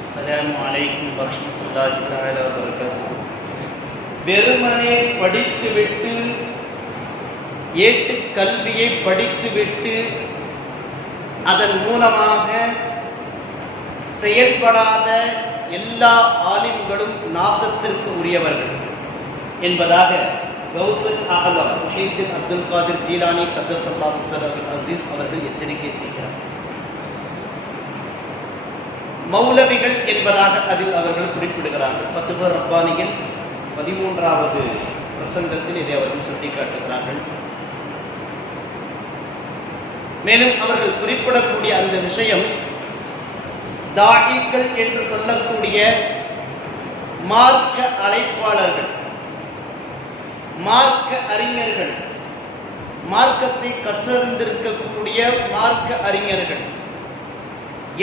அஸ்லாம் வலைக்கும் வரமத்துல்லாஹி தாலா வபரகாத்து வெறுமனே படித்துவிட்டு ஏட்டு கல்வியை படித்துவிட்டு அதன் மூலமாக செயல்படாத எல்லா ஆலிம்களும் நாசத்திற்கு உரியவர்கள் என்பதாக கௌசல் அகலம் முஹீத்தின் அப்துல் காதிர் ஜீலானி கத்தசல்லா அசீஸ் அவர்கள் எச்சரிக்கை செய்கிறார். மௌலவிகள் என்பதாக அதில் அவர்கள் குறிப்பிடுகிறார்கள். பத்து பேர் ரப்பானியின் பதிமூன்றாவது பிரசங்கத்தில் இதை அவர்கள் சுட்டிக்காட்டுகிறார்கள். மேலும் அவர்கள் குறிப்பிடக்கூடிய அந்த விஷயம் தாகிகள் என்று சொல்லக்கூடிய மார்க்க அழைப்பாளர்கள் மார்க்க அறிஞர்கள் மார்க்கத்தை கற்றறிந்திருக்கக்கூடிய மார்க்க அறிஞர்கள்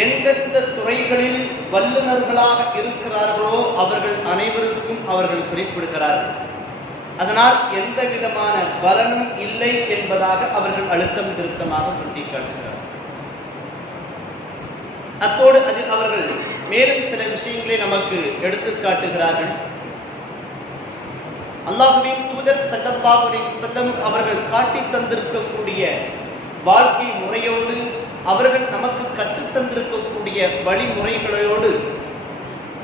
எந்தெந்த துறைகளில் வல்லுநர்களாக இருக்கிறார்களோ அவர்கள் அனைவருக்கும் அவர்கள் குறிப்பிடுகிறார்கள். அதனால் எந்த விதமான பலனும் இல்லை என்பதாக அவர்கள் அழுத்தம் திருத்தமாக சுட்டிக்காட்டுகிறார் அத்தோடு அதில் அவர்கள் மேலும் சில விஷயங்களை நமக்கு எடுத்து காட்டுகிறார்கள். அல்லாஹுவின் தூதர் சல்லல்லாஹு செல்லம் அவர்கள் காட்டி தந்திருக்கக்கூடிய வாழ்க்கை முறையோடு அவர்கள் நமக்கு கற்றுத்தந்திருக்கக்கூடிய வழிமுறைகளோடு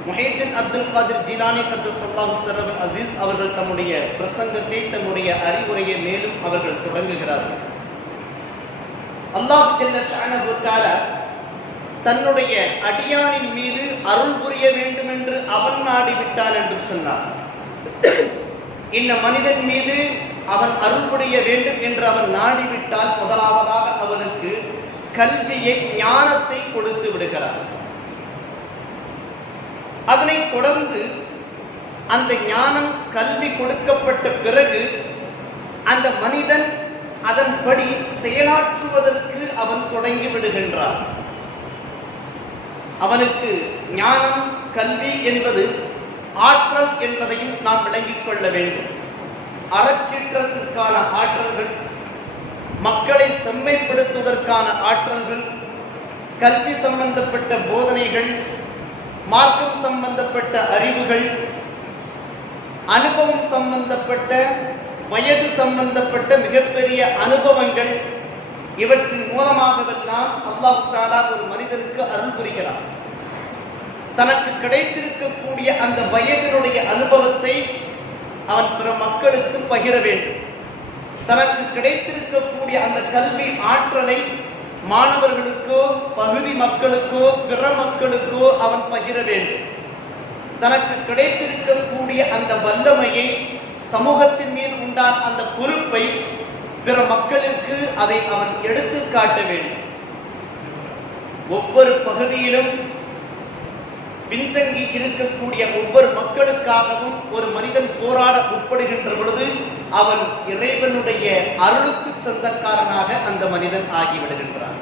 முஹைத்தின் அப்துல் காதிர் ஜீலானி கத்து சல்லாஹு சரவல் அசீஸ் அவர்கள் தம்முடைய பிரசங்கத்தை தம்முடைய அறிவுரையை மேலும் அவர்கள் தொடங்குகிறார்கள். அல்லாஹ் ஜல்ல தன்னுடைய அடியானின் மீது அருள் புரிய வேண்டும் என்று அவன் நாடிவிட்டான் என்று சொன்னார். இந்த மனிதன் மீது அவன் அருள் புரிய வேண்டும் என்று அவன் நாடிவிட்டால் முதலாவதாக அவனுக்கு கல்வியை ஞானத்தை கொடுத்து விடுகிறார். அதனை தொடர்ந்து அந்த ஞானம் கல்வி கொடுக்கப்பட்ட பிறகு அந்த மனிதன் அதன்படி செயலாற்றுவதற்கு அவன் தொடங்கி விடுகின்றான். அவனுக்கு ஞானம் கல்வி என்பது ஆற்றல் என்பதையும் நாம் விளங்கிக் கொள்ள வேண்டும். அறச்சீற்றத்திற்கான ஆற்றல்கள் மக்களை செம்மைப்படுத்துவதற்கான ஆற்றல்கள் கல்வி சம்பந்தப்பட்ட போதனைகள் மார்க்கம் சம்பந்தப்பட்ட அறிவுகள் அனுபவம் சம்பந்தப்பட்ட வயது சம்பந்தப்பட்ட மிகப்பெரிய அனுபவங்கள் இவற்றின் மூலமாகவெல்லாம் அல்லாஹ் தாலா ஒரு மனிதனுக்கு அருள் புரிகிறார் தனக்கு கிடைத்திருக்கக்கூடிய அந்த வயதினுடைய அனுபவத்தை அவன் பிற மக்களுக்கு பகிர வேண்டும். தனக்கு கிடைத்திருக்கக்கூடிய அந்த கல்வி ஆற்றலை மாணவர்களுக்கோ பகுதி மக்களுக்கோ பிற மக்களுக்கோ அவன் பகிர வேண்டும். தனக்கு கிடைத்திருக்கக்கூடிய அந்த வல்லமையை சமூகத்தின் மீது உண்டான அந்த பொறுப்பை பிற மக்களுக்கு அதை அவன் எடுத்து காட்ட வேண்டும். ஒவ்வொரு பகுதியிலும் பின்தங்கி இருக்கக்கூடிய ஒவ்வொரு மக்களுக்காகவும் ஒரு மனிதன் போராட உட்படுகின்ற பொழுது அவன் இறைவனுடைய அருளுக்கு சொந்தக்காரனாக அந்த மனிதன் ஆகிவிடுகின்றான்.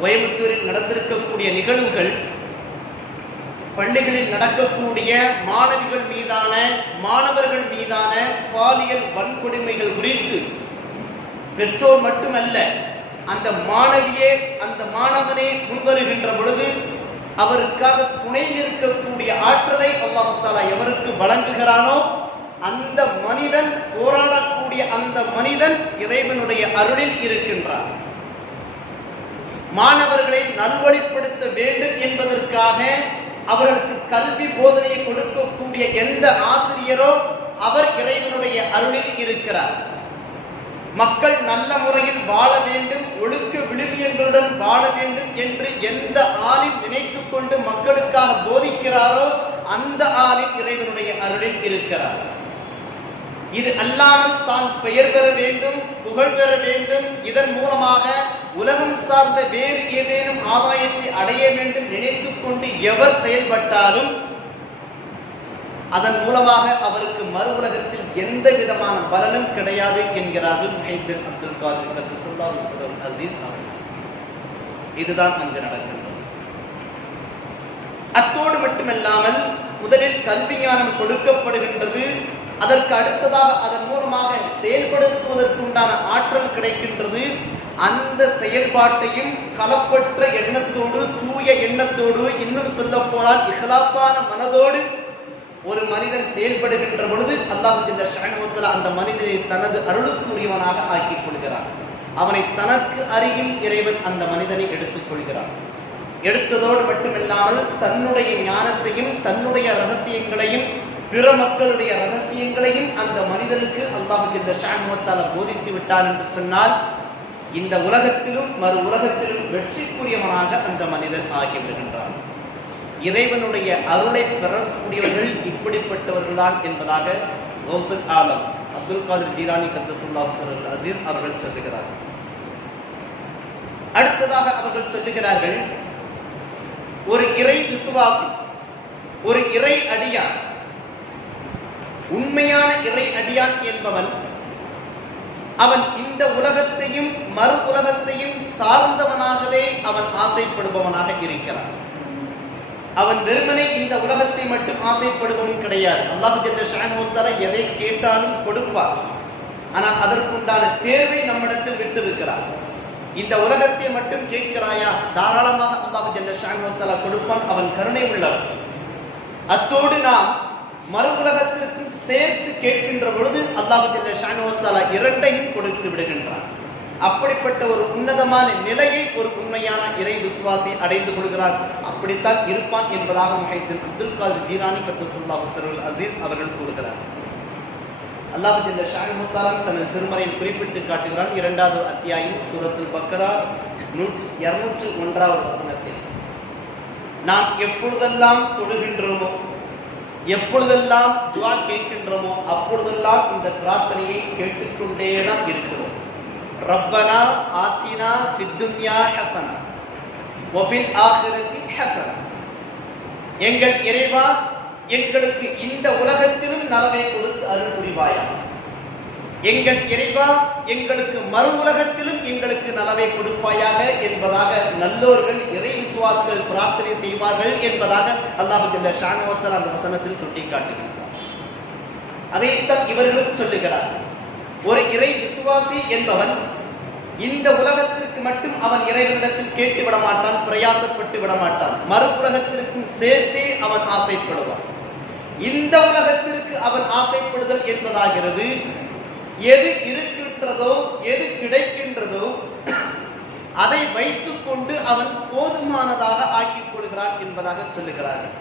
கோயம்புத்தூரில் நடந்திருக்கக்கூடிய நிகழ்வுகள் பள்ளிகளில் நடக்கக்கூடிய மாணவிகள் மீதான மாணவர்கள் மீதான பாலியல் வன்கொடுமைகள் குறித்து பெற்றோர் மட்டுமல்ல அந்த மாணவியே அந்த மாணவனே முன்வருகின்ற பொழுது அவருக்காக துணை நிற்கக்கூடிய ஆற்றலை அல்லாஹு எவருக்கு வழங்குகிறானோ அந்த மனிதன் போராடக்கூடிய அந்த மனிதன் இறைவனுடைய அருளில் இருக்கின்றார் மாணவர்களை நல்வழிப்படுத்த வேண்டும் என்பதற்காக அவர்களுக்கு கல்வி போதனையை கொடுக்கக்கூடிய எந்த ஆசிரியரோ அவர் இறைவனுடைய அருளில் இருக்கிறார். மக்கள் நல்ல முறையில் வாழ வேண்டும் ஒழுக்க விழுமியங்களுடன் வாழ வேண்டும் என்று எந்த ஆளில் நினைத்துக் கொண்டு மக்களுக்காக போதிக்கிறாரோ அந்த ஆளில் இறைவனுடைய அருளில் இருக்கிறார். இது அல்லாமல் தான் பெயர் பெற வேண்டும் புகழ் பெற வேண்டும். இதன் மூலமாக உலகம் சார்ந்த வேறு ஏதேனும் ஆதாயத்தை அடைய வேண்டும் நினைத்து கொண்டு எவர் செயல்பட்டாலும் அதன் மூலமாக அவருக்கு மறு உலகத்தில் எந்த விதமான பலனும் கிடையாது என்கிறார்கள் முஹைத்தின் அப்துல் காதிர் கத்துசுல்லா அசீஸ் அவர்கள். இதுதான் அங்கு நடக்கின்றது. அத்தோடு மட்டுமல்லாமல் முதலில் கல்வி ஞானம் கொடுக்கப்படுகின்றது. அதற்கு அடுத்ததாக அதன் மூலமாக செயல்படுத்துவதற்குண்டான ஆற்றல் கிடைக்கின்றது. அந்த செயல்பாட்டையும் கலப்பற்ற எண்ணத்தோடு தூய எண்ணத்தோடு இன்னும் சொல்ல போனால் இஹலாசான மனதோடு ஒரு மனிதன் செயல்படுகின்ற பொழுது அல்லாஹ் ஜல்ல அந்த மனிதனை தனது அருளுக்குரியவனாக ஆக்கிக் கொள்கிறான். அவனை தனக்கு அருகில் இறைவன் அந்த மனிதனை எடுத்துக் கொள்கிறான். எடுத்ததோடு மட்டுமில்லாமல் தன்னுடைய ஞானத்தையும் தன்னுடைய ரகசியங்களையும் பிற மக்களுடைய ரகசியங்களையும் அந்த மனிதனுக்கு அல்லாஹ் ஷான் ஷானுவத்தால போதித்து விட்டான் என்று சொன்னால் இந்த உலகத்திலும் மறு உலகத்திலும் வெற்றிக்குரியவனாக அந்த மனிதன் ஆகிவிடுகின்றான் இறைவனுடைய அருளை பெறக்கூடியவர்கள் இப்படிப்பட்டவர்கள்தான் என்பதாக கௌசல் ஆலம் அப்துல் காதிர் ஜீரானி கத்தசுல்லா சரல் அசீஸ் அவர்கள் சொல்லுகிறார்கள் அடுத்ததாக அவர்கள் சொல்லுகிறார்கள் ஒரு இறை விசுவாசி ஒரு இறை அடியான் உண்மையான இறை அடியான் என்பவன் அவன் இந்த உலகத்தையும் மறு உலகத்தையும் சார்ந்தவனாகவே அவன் ஆசைப்படுபவனாக இருக்கிறான். அவன் வெறுமனே இந்த உலகத்தை மட்டும் ஆசைப்படுபவன் கிடையாது. அல்லாஹு ஜல்ல எதை கேட்டாலும் கொடுப்பார் ஆனால் அதற்குண்டான தேர்வை நம்மிடத்தில் விட்டிருக்கிறார் இந்த உலகத்தை மட்டும் கேட்கிறாயா? தாராளமாக அல்லாஹு ஜல்ல ஷானுத்தர கொடுப்பான். அவன் கருணை உள்ளவன். அத்தோடு நாம் மறு உலகத்திற்கும் சேர்த்து கேட்கின்ற பொழுது அல்லாஹு ஷானுவத்தாலா இரண்டையும் கொடுத்து விடுகின்றான். அப்படிப்பட்ட ஒரு உன்னதமான நிலையை ஒரு உண்மையான இறை விசுவாசி அடைந்து கொள்கிறார் அப்படித்தான் இருப்பான் என்பதாக முகைத்தின் அப்துல் காதர் ஜீரானி கத்துசுல்லா வசருல் அசீஸ் அவர்கள் கூறுகிறார். அல்லாஹு ஜல்ல ஷானுவத்தாலா தனது திருமறையில் குறிப்பிட்டு காட்டுகிறான். இரண்டாவது அத்தியாயம் சூரத்தில் பக்கரா நூ இருநூற்று ஒன்றாவது வசனத்தில். நாம் எப்பொழுதெல்லாம் தொழுகின்றோமோ எப்பொழுதெல்லாம் துவா கேட்கின்றோமோ அப்பொழுதெல்லாம் இந்த பிரார்த்தனையை கேட்டுக்கொண்டே தான் இருக்கிறோம். ரப்பனா ஆத்தினா சித்துன்யா ஹசனா வஃபில் ஆகிரதி ஹசனா. எங்கள் இறைவா எங்களுக்கு இந்த உலகத்திலும் நலவை கொடுத்து அருள் புரிவாயா எங்கள் இறைவா எங்களுக்கு மறு உலகத்திலும் எங்களுக்கு நலவை கொடுப்பாயாக என்பதாக நல்லோர்கள் இறை விசுவாசிகள் பிரார்த்தனை செய்வார்கள் என்பதாக அல்லாஹு ஜல்ல ஷானுவத்தர் அந்த வசனத்தில் சுட்டிக்காட்டுகிறார் அதைத்தான் இவர்களும் சொல்லுகிறார்கள் ஒரு இறை விசுவாசி என்பவன் இந்த உலகத்திற்கு மட்டும் அவன் இறைவனிடத்தில் கேட்டு விட மாட்டான் பிரயாசப்பட்டு விட மாட்டான். மறு உலகத்திற்கும் சேர்த்தே அவன் ஆசைப்படுவான். இந்த உலகத்திற்கு அவன் ஆசைப்படுதல் என்பதாகிறது. எது இருக்கின்றதோ எது கிடைக்கின்றதோ அதை வைத்துக் கொண்டு அவன் போதுமானதாக ஆக்கிக் கொள்கிறான் என்பதாக சொல்லுகிறார்கள்.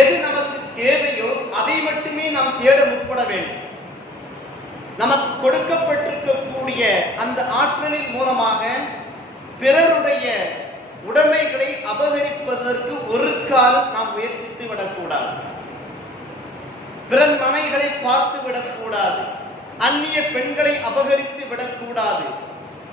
எது நமக்கு தேவையோ அதை மட்டுமே நாம் தேட முற்பட வேண்டும். நமக்கு கொடுக்கப்பட்டிருக்கக்கூடிய அந்த ஆற்றலின் மூலமாக பிறருடைய உடைமைகளை அபகரிப்பதற்கு ஒரு காலம் நாம் முயற்சித்து விடக்கூடாது பிறன் மனைகளை பார்த்து விடக்கூடாது. அந்நிய பெண்களை அபகரித்து விடக்கூடாது.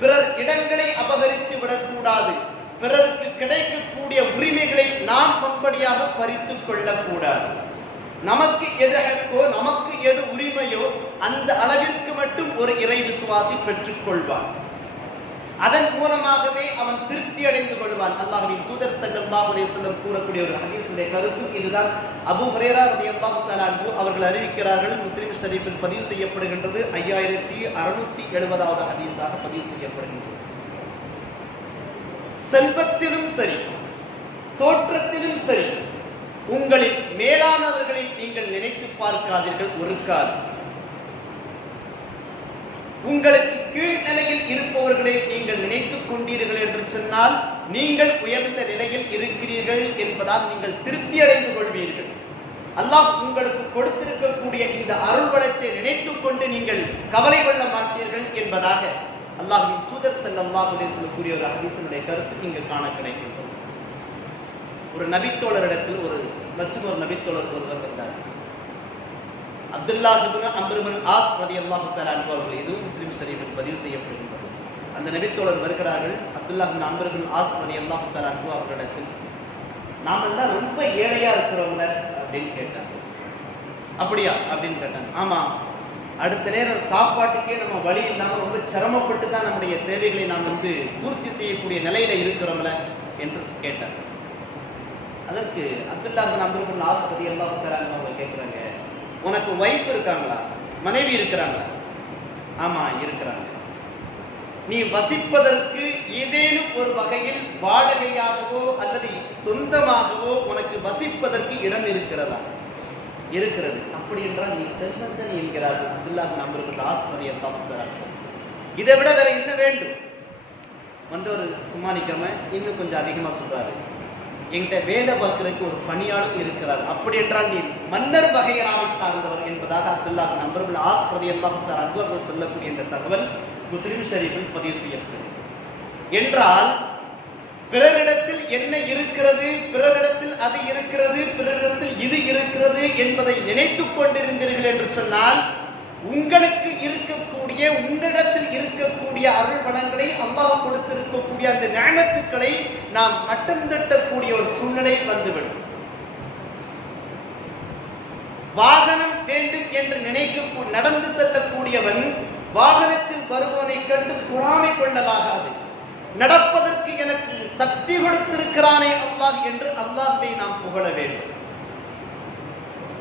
பிறர் இடங்களை அபகரித்து விடக்கூடாது. பிறருக்கு கிடைக்கக்கூடிய உரிமைகளை நாம் பண்படியாக பறித்து கொள்ளக்கூடாது. நமக்கு எது ஹக்கோ நமக்கு எது உரிமையோ அந்த அளவிற்கு மட்டும் ஒரு இறை விசுவாசி பெற்றுக்கொள்வார் அதன் மூலமாகவே அவன் திருப்தி அடைந்து கொள்வான். அல்லாஹின் தூதர் ஸல்லல்லாஹு அலைஹி கூறக்கூடிய ஒரு ஹதீஸுடைய கருத்து இதுதான். அபு ஹரேரா ரலியல்லாஹு அவர்கள் அறிவிக்கிறார்கள் முஸ்லிம் ஷரீஃபில் பதிவு செய்யப்படுகின்றது ஐயாயிரத்தி அறுநூத்தி எழுபதாவது ஹதீஸாக பதிவு செய்யப்படுகின்றது. செல்வத்திலும் சரி தோற்றத்திலும் சரி உங்களின் மேலானவர்களை நீங்கள் நினைத்து பார்க்காதீர்கள் ஒருக்காது உங்களுக்கு கீழ் நிலையில் இருப்பவர்களை நீங்கள் நினைத்துக் கொண்டீர்கள் என்று சொன்னால் நீங்கள் உயர்ந்த நிலையில் இருக்கிறீர்கள் என்பதால் நீங்கள் திருப்தி அடைந்து கொள்வீர்கள். அல்லாஹ் உங்களுக்கு கொடுத்திருக்கக்கூடிய இந்த அருள் வளத்தை நினைத்துக் கொண்டு நீங்கள் கவலை கொள்ள மாட்டீர்கள் என்பதாக அல்லாஹின் தூதர் ஸல்லல்லாஹு கூறிய ஒரு ஹதீஸினுடைய கருத்து இங்கு காண கிடைக்கின்றது ஒரு நபித்தோழரிடத்தில் ஒரு மற்றும் ஒரு நபித்தோழர் ஒருவர் வந்தார். அப்துல்லா இப்னு அம்ர் ஆஸ் ரலியல்லாஹு தஆலா அன்பு அவர்கள் இதுவும் முஸ்லிம் ஷரீஃபில் பதிவு செய்யப்படுகின்றது அந்த நபித்தோழர் வருகிறார்கள் அப்துல்லா இப்னு அம்ர் ஆஸ் ரலியல்லாஹு தஆலா அன்பு அவர்களிடத்தில். நாமெல்லாம் ரொம்ப ஏழையா இருக்கிறவங்க அப்படின்னு கேட்டாங்க. அப்படியா? அப்படின்னு கேட்டாங்க. ஆமா அடுத்த நேரம் சாப்பாட்டுக்கே நம்ம வழி இல்லாமல் ரொம்ப சிரமப்பட்டு தான் நம்முடைய தேவைகளை நாம் வந்து பூர்த்தி செய்யக்கூடிய நிலையில இருக்கிறோம்ல என்று கேட்டார் அதற்கு அப்துல்லா நம்பர் ஆஸ்பதி எல்லாம் தராங்க அவங்க கேட்குறாங்க உனக்கு ஒய்ஃப் இருக்காங்களா? மனைவி இருக்கிறாங்களா? ஆமா இருக்கிறாங்க. நீ வசிப்பதற்கு ஏதேனும் ஒரு வகையில் வாடகையாகவோ அல்லது சொந்தமாகவோ உனக்கு வசிப்பதற்கு இடம் இருக்கிறதா? இருக்கிறது. அப்படி என்றால் நீ செல்வந்தன் என்கிறார்கள். அப்துல்லாஹ் நம்பர்கள் ஆசிரியர் தப்புகிறார்கள் இதை விட வேற என்ன வேண்டும்? வந்தவர் சும்மா நிக்காம இன்னும் கொஞ்சம் அதிகமா சொல்றாரு. என்கிட்ட வேலை பார்க்கறதுக்கு ஒரு பணியாளர் இருக்கிறார். அப்படி என்றால் நீ மன்னர் வகையராவை சார்ந்தவர் என்பதாக அப்துல்லா நம்பர்கள் ஆஸ்பதி எல்லாம் அன்பர்கள் சொல்லக்கூடிய இந்த தகவல் முஸ்லிம் ஷரீஃபில் பதிவு செய்யப்படுகிறது என்றால் பிறரிடத்தில் என்ன இருக்கிறது பிறரிடத்தில் அது இருக்கிறது பிறரிடத்தில் இது இருக்கிறது என்பதை நினைத்துக் கொண்டிருந்தீர்கள் என்று சொன்னால் உங்களுக்கு இருக்கக்கூடிய உங்களிடத்தில் இருக்கக்கூடிய அருள் வளங்களை அல்லாஹ் கொடுத்திருக்கக்கூடிய அந்த ஞானத்துக்களை நாம் மட்டம் தட்டக்கூடிய ஒரு சூழ்நிலை வந்துவிடும். வாகனம் வேண்டும் என்று நினைக்க நடந்து செல்லக்கூடியவன் வாகனத்தில் வருவனை கண்டு பொறாமை கொள்ளலாகாது நடப்பதற்கு எனக்கு சக்தி கொடுத்திருக்கிறானே அல்லாஹ் என்று அல்லாஹை நாம் புகழ வேண்டும்.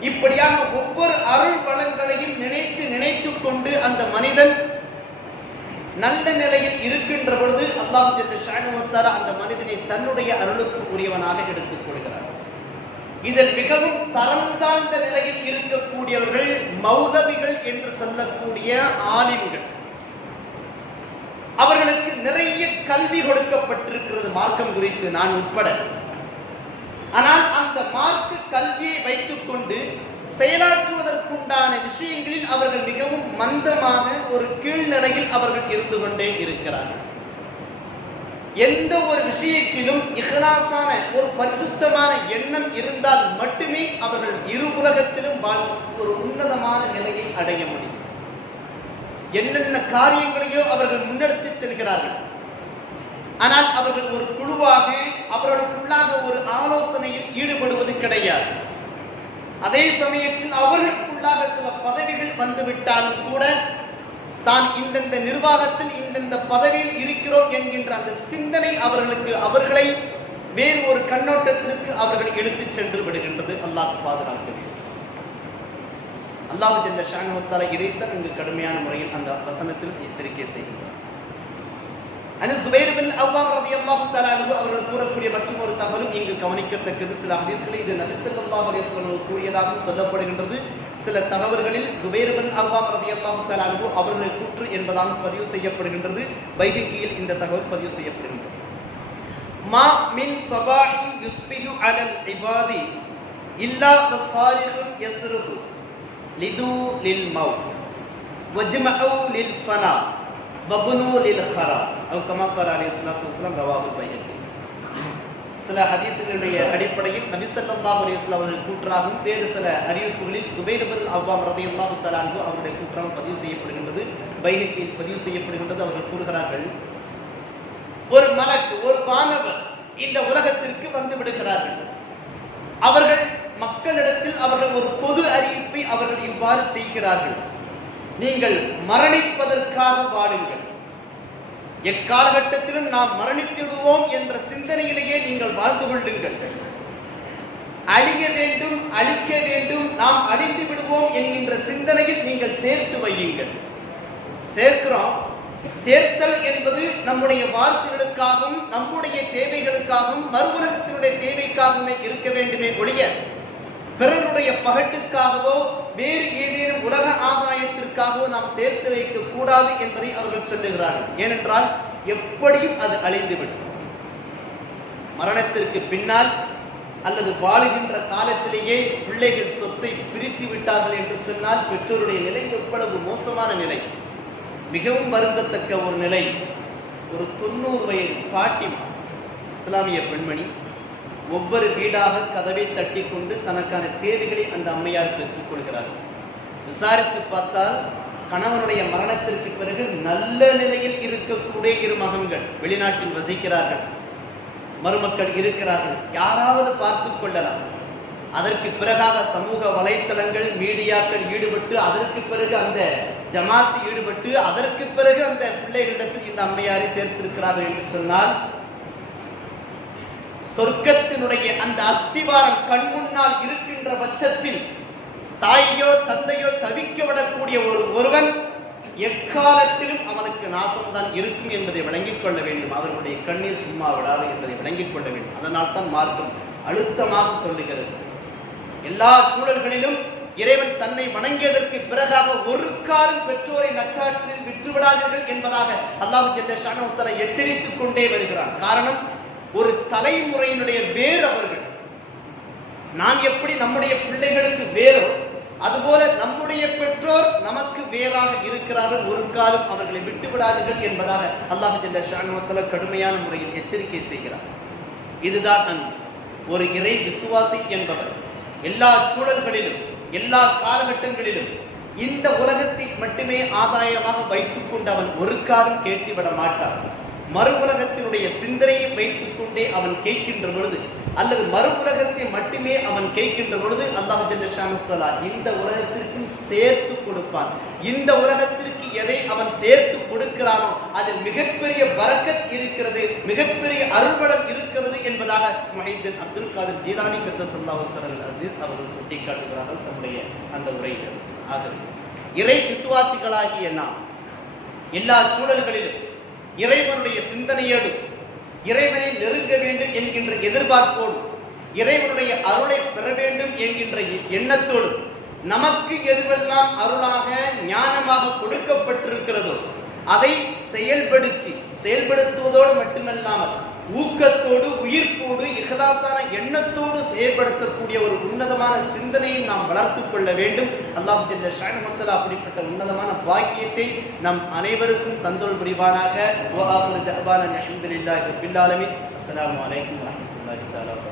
இப்படியாக ஒவ்வொரு அருள் வளங்களையும் நினைத்து நினைத்துக் கொண்டு அந்த மனிதன் நல்ல நிலையில் இருக்கின்ற பொழுது அல்லாஹ் என்று அந்த மனிதனை தன்னுடைய அருளுக்கு உரியவனாக எடுத்துக் கொள்கிறார். இதில் மிகவும் தரம் தாழ்ந்த நிலையில் இருக்கக்கூடியவர்கள் மௌதவிகள் என்று சொல்லக்கூடிய ஆலிம்கள். அவர்களுக்கு நிறைய கல்வி கொடுக்கப்பட்டிருக்கிறது மார்க்கம் குறித்து நான் உட்பட. ஆனால் அந்த மார்க்க கல்வி செயலாற்றுவதற்குண்டான விஷயங்களில் அவர்கள் மிகவும் மந்தமான ஒரு கீழ்நிலையில் அவர்கள் இருந்து கொண்டே இருக்கிறார்கள். எந்த ஒரு விஷயத்திலும் இஹலாசான ஒரு பரிசுத்தமான எண்ணம் இருந்தால் மட்டுமே அவர்கள் இரு உலகத்திலும் வாழ் ஒரு உன்னதமான நிலையை அடைய முடியும். என்னென்ன காரியங்களையோ அவர்கள் முன்னெடுத்து செல்கிறார்கள். ஆனால் அவர்கள் ஒரு குழுவாக அவர்களுக்குள்ளாக ஒரு ஆலோசனையில் ஈடுபடுவது கிடையாது. அதே சமயத்தில் அவர்களுக்குள்ளாக சில பதவிகள் வந்துவிட்டாலும் கூட தான் இந்தந்த நிர்வாகத்தில் இந்தந்த பதவியில் இருக்கிறோம் என்கின்ற அந்த சிந்தனை அவர்களுக்கு அவர்களை வேறு ஒரு கண்ணோட்டத்திற்கு அவர்கள் எடுத்துச் சென்று விடுகின்றது. அல்லாஹ் பாதுகாக்க. அல்லாஹு அல்லாஹ் ஜல்ல இதைத்தான் இங்கு கடுமையான முறையில் அந்த வசனத்தில் எச்சரிக்கை செய்கின்றார். அது சுபைர் பின் அவ்வாம் ரலியல்லாஹு தஆலா அன்ஹு அவர்கள் கூறக்கூடிய மற்றும் ஒரு தகவலும் இங்கு கவனிக்கத்தக்கது. சில ஹதீஸ்களில் இது நபி ஸல்லல்லாஹு அலைஹி வஸல்லம் கூறியதாக சொல்லப்படுகின்றது. சில தகவல்களில் சுபைர் பின் அவ்வாம் ரலியல்லாஹு தஆலா அன்ஹு அவர்கள் கூற்று என்பதாக பதிவு செய்யப்படுகின்றது. பைஹிக்கியில் இந்த தகவல் பதிவு செய்யப்படுகின்றது. மா மின் சபாஹி யுஸ்பிஹு அலல் இபாதி இல்லா வசாரிஹுன் யஸ்ருஹு லிது லில் மவுத் வஜ்மஉ லில் ஃபனா. வபுனு லில் ஹரா. அவ் கமா அலி இஸ்லாத்து ஸலாத்து ரவாபு ரவாஹு சில ஹதீசுகளுடைய அடிப்படையில் நபி அலி இஸ்லாம் அவர்கள் கூற்றாகவும் வேறு சில அறிவிப்புகளில் சுபைரபல் பின் அவ்வாம் ரலியல்லாஹு தஆலா அவருடைய கூற்றாகவும் பதிவு செய்யப்படுகின்றது பைஹகியில் பதிவு செய்யப்படுகின்றது அவர்கள் கூறுகிறார்கள். ஒரு மலக்கு ஒரு வானவர் இந்த உலகத்திற்கு வந்து விடுகிறார்கள். அவர்கள் மக்களிடத்தில் அவர்கள் ஒரு பொது அறிவிப்பை அவர்கள் இவ்வாறு செய்கிறார்கள். நீங்கள் மரணிப்பதற்காக வாடுங்கள். எக்காலகட்டத்திலும் நாம் மரணித்திடுவோம் என்ற சிந்தனையிலேயே நீங்கள் வாழ்ந்து கொள்ளுங்கள். அழிய வேண்டும் அழிக்க வேண்டும் நாம் அழிந்து விடுவோம் என்கின்ற சிந்தனையில் நீங்கள் சேர்த்து வையுங்கள். சேர்க்கிறோம். சேர்த்தல் என்பது நம்முடைய வாழ்த்துகளுக்காகவும் நம்முடைய தேவைகளுக்காகவும் மறுவுலகத்தினுடைய தேவைக்காகவுமே இருக்க வேண்டுமே ஒழிய பிறருடைய பகட்டுக்காகவோ வேறு ஏதேனும் உலக ஆதாயத்திற்காகவோ நாம் சேர்த்து வைக்க கூடாது என்பதை அவர்கள் சொல்லுகிறார்கள். ஏனென்றால் எப்படியும் அது அழிந்துவிடும். மரணத்திற்கு பின்னால் அல்லது வாழுகின்ற காலத்திலேயே பிள்ளைகள் சொத்தை பிரித்து விட்டார்கள் என்று சொன்னால் பெற்றோருடைய நிலை எவ்வளவு மோசமான நிலை. மிகவும் வருந்தத்தக்க ஒரு நிலை. ஒரு தொண்ணூறு வயது பாட்டி இஸ்லாமிய பெண்மணி ஒவ்வொரு வீடாக கதவை தட்டி கொண்டு தனக்கான தேவைகளை அந்த அம்மையார் பெற்றுக்கொள்கிறார் விசாரித்து பார்த்தால் கணவனுடைய மரணத்திற்கு பிறகு நல்ல நிலையில் இருக்கக்கூடிய இரு மகன்கள் வெளிநாட்டில் வசிக்கிறார்கள். மருமக்கள் இருக்கிறார்கள். யாராவது பார்த்து கொள்ளலாம். அதற்கு பிறகாக சமூக வலைத்தளங்கள் மீடியாக்கள் ஈடுபட்டு அதற்கு பிறகு அந்த ஜமாத் ஈடுபட்டு அதற்கு பிறகு அந்த பிள்ளைகளிடத்தில் இந்த அம்மையாரை சேர்த்திருக்கிறார்கள் என்று சொன்னால் சொர்க்கத்தினுடைய அந்த அஸ்திவாரம் கண் முன்னால் இருக்கின்ற பட்சத்தில் தாயோ தந்தையோ தவிக்க விடக்கூடிய ஒரு ஒருவன் எக்காலத்திலும் அவனுக்கு நாசம்தான் இருக்கும் என்பதை விளங்கிக் கொள்ள வேண்டும். அவர்களுடைய கண்ணீர் சும்மா விடாது என்பதை விளங்கிக் கொள்ள வேண்டும். அதனால் தான் மார்க்கம் அழுத்தமாக சொல்லுகிறது. எல்லா சூழல்களிலும் இறைவன் தன்னை வணங்கியதற்கு பிறகாக ஒரு காலம் பெற்றோரை நட்டாற்றில் விட்டுவிடாதீர்கள் என்பதாக அல்லாஹு எச்சரித்துக் கொண்டே வருகிறான். காரணம் ஒரு தலைமுறையினுடைய வேர் அவர்கள். நாம் எப்படி நம்முடைய பிள்ளைகளுக்கு வேரோ அதுபோல நம்முடைய பெற்றோர் நமக்கு வேறாக இருக்கிறார்கள். ஒரு காலம் அவர்களை விட்டு விடாதீர்கள் என்பதாக அல்லாஹ் ஜல்ல கடுமையான முறையில் எச்சரிக்கை செய்கிறார். இதுதான் அன்பு ஒரு இறை விசுவாசி என்பவர். எல்லா சூழல்களிலும் எல்லா காலகட்டங்களிலும் இந்த உலகத்தை மட்டுமே ஆதாயமாக வைத்துக் கொண்டு அவன் ஒரு காலம் கேட்டுவிட மாட்டான். மறு உலகத்தினுடைய சிந்தனையை வைத்துக் கொண்டே அவன் கேட்கின்ற பொழுது அல்லது மறு உலகத்தை மட்டுமே அவன் கேட்கின்ற பொழுது அல்லாஹ் ஜல்லஷானுத்தலா இந்த உலகத்திற்கும் சேர்த்து கொடுப்பான். இந்த உலகத்திற்கு எதை அவன் சேர்த்து கொடுக்கிறானோ அதில் மிகப்பெரிய வரக்கத் இருக்கிறது மிகப்பெரிய அருள்வளம் இருக்கிறது என்பதாக மஹிதன் அப்துல் காதர் ஜீரானி கத்த சல்லாஹல் அசீஸ் அவர்கள் சுட்டிக்காட்டுகிறார்கள் தன்னுடைய அந்த உரையில். ஆகவே இறை விசுவாசிகளாகிய நாம் எல்லா சூழல்களிலும் இறைவனுடைய சிந்தனையோடு இறைவனை நெருங்க வேண்டும் என்கின்ற எதிர்பார்ப்போடு இறைவனுடைய அருளை பெற வேண்டும் என்கின்ற எண்ணத்தோடு நமக்கு எதுவெல்லாம் அருளாக ஞானமாக கொடுக்கப்பட்டிருக்கிறதோ அதை செயல்படுத்தி செயல்படுத்துவதோடு மட்டுமல்லாமல் ஊக்கத்தோடு உயிர்ப்போடு இகலாசான எண்ணத்தோடு செயல்படுத்தக்கூடிய ஒரு உன்னதமான சிந்தனையை நாம் வளர்த்து கொள்ள வேண்டும். அல்லாஹ் ஜல்ல ஷானுமத்தலா அப்படிப்பட்ட உன்னதமான பாக்கியத்தை நம் அனைவருக்கும் தந்தோல் புரிவானாக. அஸ்லாம் வலைக்கம் வரமத்துல்லாஹி தாலா